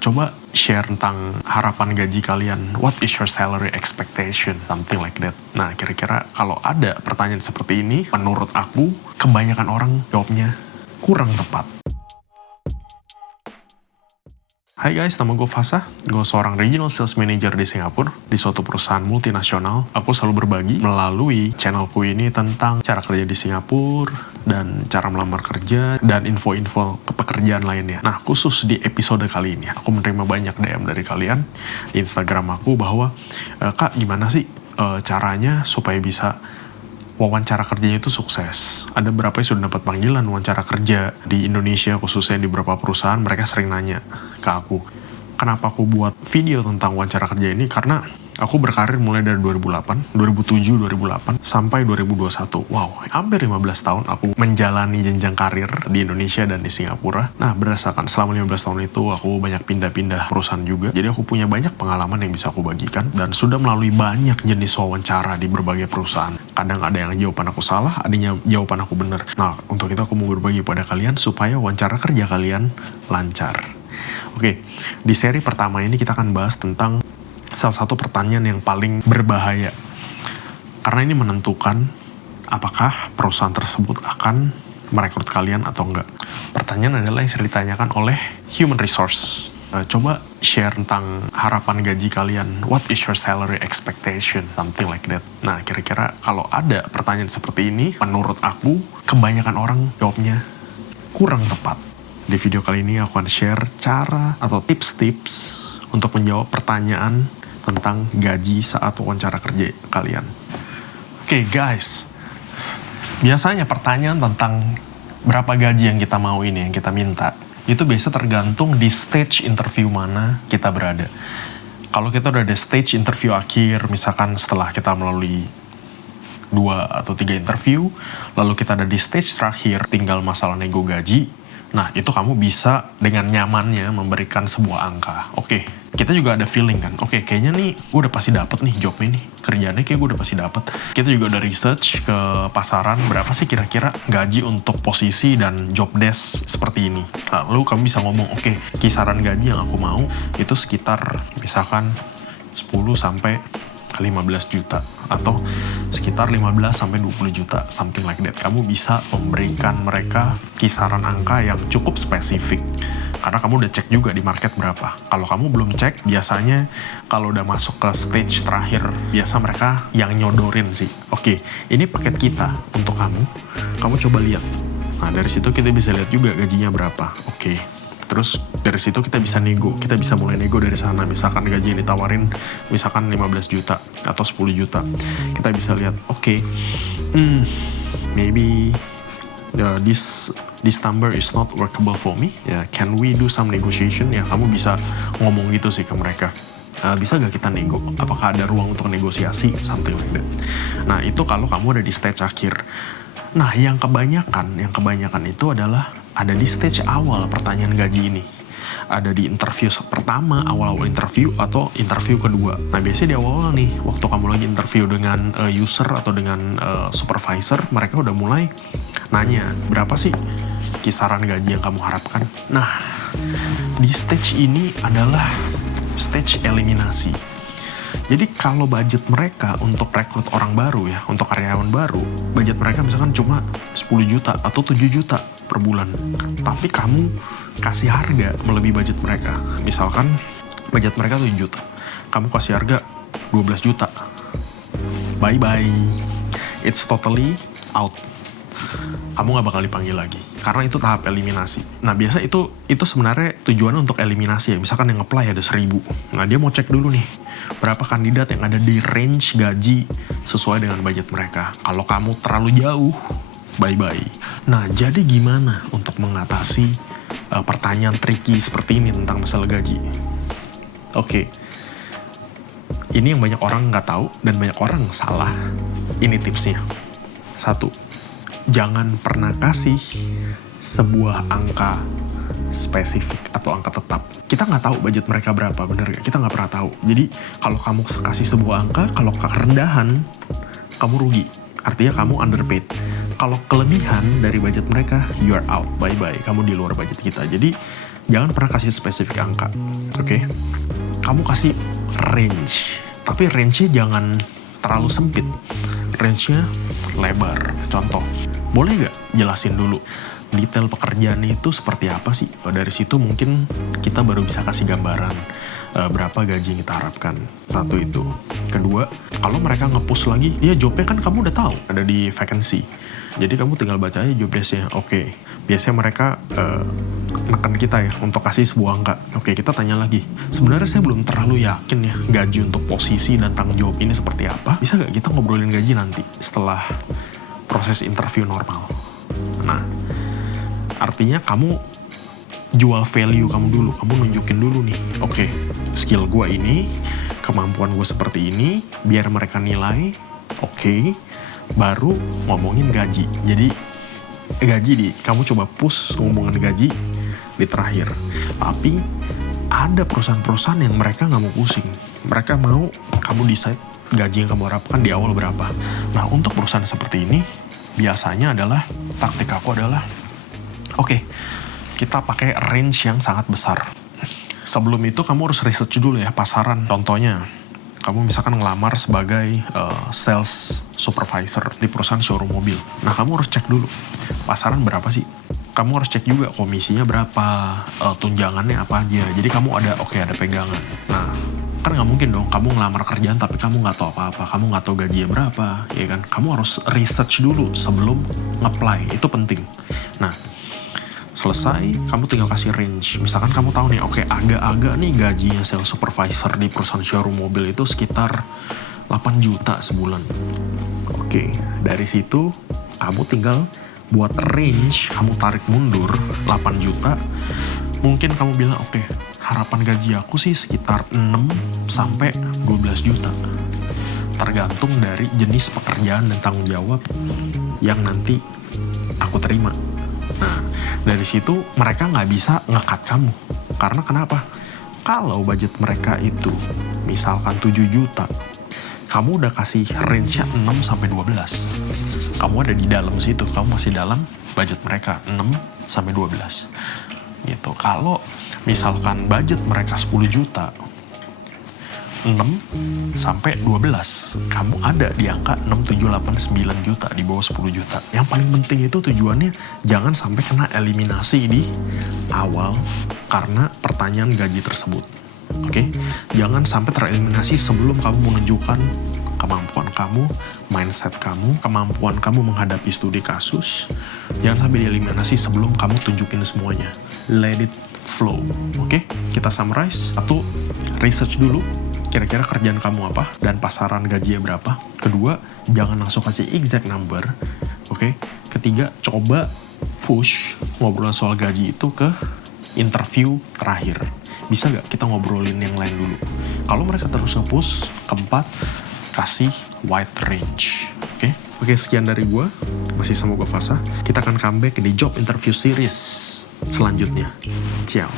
Coba share tentang harapan gaji kalian. What is your salary expectation? Something like that. Nah, kira-kira kalau ada pertanyaan seperti ini, menurut aku, kebanyakan orang jawabnya kurang tepat. Hai guys, nama gue Fasa. Gue seorang regional sales manager di Singapura, di suatu perusahaan multinasional. Aku selalu berbagi melalui channelku ini tentang cara kerja di Singapura, dan cara melamar kerja, dan info-info pekerjaan lainnya. Nah, khusus di episode kali ini, aku menerima banyak DM dari kalian di Instagram aku bahwa, Kak, gimana sih caranya supaya bisa wawancara kerjanya itu sukses. Ada berapa yang sudah dapat panggilan wawancara kerja di Indonesia, khususnya di beberapa perusahaan. Mereka sering nanya ke aku, kenapa aku buat video tentang wawancara kerja ini? Karena aku berkarir mulai dari 2007, 2008, sampai 2021. Wow, hampir 15 tahun aku menjalani jenjang karir di Indonesia dan di Singapura. Nah, berdasarkan selama 15 tahun itu, aku banyak pindah-pindah perusahaan juga. Jadi aku punya banyak pengalaman yang bisa aku bagikan, dan sudah melalui banyak jenis wawancara di berbagai perusahaan. Kadang ada yang jawaban aku salah, adanya jawaban aku benar. Nah, untuk itu aku mau berbagi pada kalian supaya wawancara kerja kalian lancar. Oke, di seri pertama ini kita akan bahas tentang salah satu pertanyaan yang paling berbahaya. Karena ini menentukan apakah perusahaan tersebut akan merekrut kalian atau enggak. Pertanyaan adalah yang sering ditanyakan oleh human resource. Coba share tentang harapan gaji kalian. What is your salary expectation? Something like that. Nah, kira-kira kalau ada pertanyaan seperti ini, menurut aku, kebanyakan orang jawabnya kurang tepat. Di video kali ini aku akan share cara atau tips-tips untuk menjawab pertanyaan tentang gaji saat wawancara kerja kalian. Oke, guys, biasanya pertanyaan tentang berapa gaji yang kita mau ini, yang kita minta, itu biasa tergantung di stage interview mana kita berada. Kalau kita udah ada stage interview akhir, misalkan setelah kita melalui 2 atau 3 interview, lalu kita ada di stage terakhir, tinggal masalah nego gaji, nah itu kamu bisa dengan nyamannya memberikan sebuah angka. Oke, kita juga ada feeling kan, oke, kayaknya nih gue udah pasti dapet nih jobnya nih, kerjaannya kayak gue udah pasti dapet. Kita juga ada research ke pasaran, berapa sih kira-kira gaji untuk posisi dan job desk seperti ini. Lalu kamu bisa ngomong, oke, kisaran gaji yang aku mau itu sekitar misalkan 10 sampai 15 juta atau sekitar 15 sampai 20 juta, something like that. Kamu bisa memberikan mereka kisaran angka yang cukup spesifik karena kamu udah cek juga di market berapa. Kalau kamu belum cek, biasanya kalau udah masuk ke stage terakhir, biasa mereka yang nyodorin sih. Oke, ini paket kita untuk kamu. Kamu coba lihat. Nah, dari situ kita bisa lihat juga gajinya berapa. Oke. Terus dari situ kita bisa nego, kita bisa mulai nego dari sana. Misalkan gaji yang ditawarin misalkan 15 juta atau 10 juta. Kita bisa lihat, oke, maybe this number is not workable for me. Ya, can we do some negotiation? Ya, kamu bisa ngomong gitu sih ke mereka. Bisa gak kita nego? Apakah ada ruang untuk negosiasi? Something like that. Nah, itu kalau kamu ada di stage akhir. Nah, yang kebanyakan itu adalah ada di stage awal pertanyaan gaji ini. Ada di interview pertama, awal-awal interview, atau interview kedua. Nah, biasanya di awal nih, waktu kamu lagi interview dengan user atau dengan supervisor, mereka udah mulai nanya, berapa sih kisaran gaji yang kamu harapkan? Nah, di stage ini adalah stage eliminasi. Jadi kalau budget mereka untuk rekrut orang baru ya, untuk karyawan baru, budget mereka misalkan cuma 10 juta atau 7 juta per bulan. Tapi kamu kasih harga melebihi budget mereka. Misalkan budget mereka 7 juta, kamu kasih harga 12 juta. Bye-bye. It's totally out. Kamu gak bakal dipanggil lagi. Karena itu tahap eliminasi. Nah, biasa itu sebenarnya tujuannya untuk eliminasi ya. Misalkan yang apply ada 1000. Nah, dia mau cek dulu nih, berapa kandidat yang ada di range gaji sesuai dengan budget mereka. Kalau kamu terlalu jauh, bye-bye. Nah, jadi gimana untuk mengatasi pertanyaan tricky seperti ini tentang masalah gaji? Oke. Ini yang banyak orang nggak tahu dan banyak orang salah. Ini tipsnya. 1. Jangan pernah kasih sebuah angka spesifik atau angka tetap. Kita nggak tahu budget mereka berapa, bener gak? Kita nggak pernah tahu. Jadi kalau kamu kasih sebuah angka, kalau kerendahan, kamu rugi. Artinya kamu underpaid. Kalau kelebihan dari budget mereka, you are out, bye-bye. Kamu di luar budget kita. Jadi jangan pernah kasih spesifik angka, oke? Kamu kasih range, tapi range-nya jangan terlalu sempit, range-nya lebar. Contoh, boleh nggak jelasin dulu detail pekerjaan itu seperti apa sih? Dari situ mungkin kita baru bisa kasih gambaran berapa gaji yang kita harapkan. Satu itu. Kedua, kalau mereka nge-push lagi, ya jobnya kan kamu udah tahu ada di vacancy. Jadi kamu tinggal baca aja job desk-nya. Oke, biasanya mereka neken kita ya untuk kasih sebuah angka. Oke, kita tanya lagi. Sebenarnya saya belum terlalu yakin ya gaji untuk posisi dan tanggung jawab ini seperti apa. Bisa nggak kita ngobrolin gaji nanti setelah proses interview normal? Nah, artinya kamu jual value kamu dulu, kamu nunjukin dulu nih, oke, skill gue ini, kemampuan gue seperti ini, biar mereka nilai, oke, baru ngomongin gaji. Jadi gaji kamu coba push ngomongin gaji di terakhir. Tapi ada perusahaan-perusahaan yang mereka nggak mau pusing, mereka mau kamu decide gaji yang kamu harapkan di awal berapa. Nah, untuk perusahaan seperti ini, biasanya adalah, taktik aku adalah, oke, kita pakai range yang sangat besar. Sebelum itu kamu harus research dulu ya pasaran. Contohnya, kamu misalkan ngelamar sebagai sales supervisor di perusahaan showroom mobil. Nah, kamu harus cek dulu pasaran berapa sih. Kamu harus cek juga komisinya berapa, tunjangannya apa aja. Jadi kamu ada pegangan. Nah, kan nggak mungkin dong kamu ngelamar kerjaan tapi kamu nggak tahu apa-apa, kamu nggak tahu gajinya berapa, ya kan? Kamu harus research dulu sebelum nge-apply, itu penting. Nah, selesai, kamu tinggal kasih range. Misalkan kamu tahu nih, oke, agak-agak nih gajinya sales supervisor di perusahaan showroom mobil itu sekitar 8 juta sebulan. Oke, dari situ kamu tinggal buat range, kamu tarik mundur 8 juta. Mungkin kamu bilang, oke, harapan gaji aku sih sekitar 6 sampai 12 juta. Tergantung dari jenis pekerjaan dan tanggung jawab yang nanti aku terima. Nah, dari situ mereka nggak bisa nge-cut kamu. Karena kenapa? Kalau budget mereka itu misalkan 7 juta, kamu udah kasih range-nya 6 sampai 12. Kamu ada di dalam situ, kamu masih dalam budget mereka 6 sampai 12. Gitu. Kalau misalkan budget mereka 10 juta, 6 sampai 12, kamu ada di angka 6, 7, 8, 9 juta, di bawah 10 juta. Yang paling penting itu tujuannya jangan sampai kena eliminasi di awal karena pertanyaan gaji tersebut. Oke? Jangan sampai tereliminasi sebelum kamu menunjukkan kemampuan kamu, mindset kamu, kemampuan kamu menghadapi studi kasus. Jangan sampai dieliminasi sebelum kamu tunjukin semuanya. Let it flow. Oke? Kita summarize. 1, research dulu kira-kira kerjaan kamu apa dan pasaran gajinya berapa. Kedua, jangan langsung kasih exact number. Oke. Ketiga, coba push ngobrol soal gaji itu ke interview terakhir. Bisa nggak kita ngobrolin yang lain dulu? Kalau mereka terus nge-push, keempat, kasih wide range. Oke, sekian dari gue. Masih sama gue Fasa. Kita akan comeback di job interview series selanjutnya. Ciao.